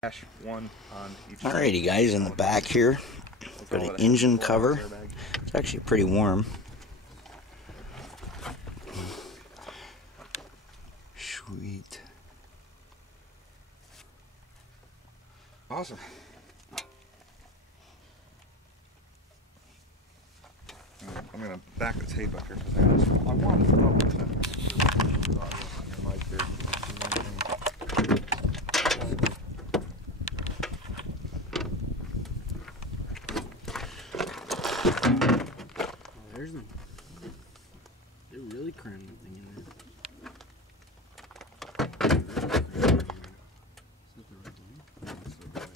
One on each. Alrighty guys, in the back here, got an engine cover. It's actually pretty warm. Sweet. Awesome. I'm gonna back the tape up here because I wanted to know what's that. There's them. They're really cramming the thing in there. Is that the right one? That's the right.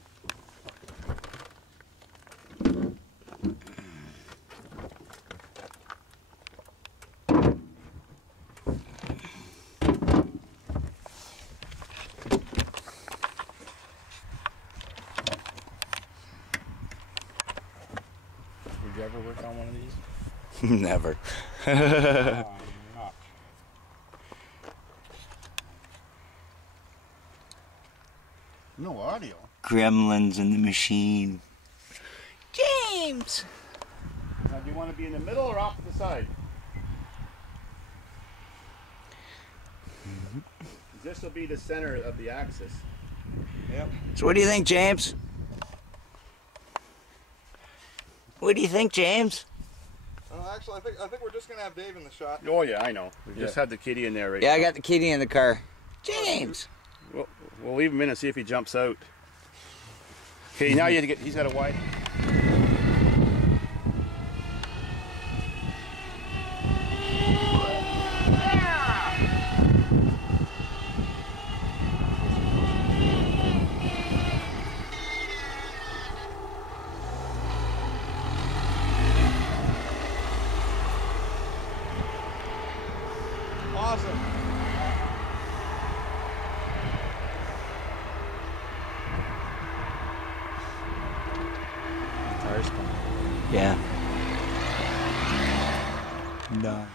Would you ever work on one of these? Never. Not. No audio. Gremlins in the machine. James! Now, do you want to be in the middle or off to the side? This will be the center of the axis. Yep. So what do you think, James? What do you think, James? Actually, I think we're just gonna have Dave in the shot. Oh yeah, I know. We just had the kitty in there right now. Yeah, I got the kitty in the car. James! We'll leave him in and see if he jumps out. Okay, now you have to get. He's got a wide. Awesome. Yeah. No.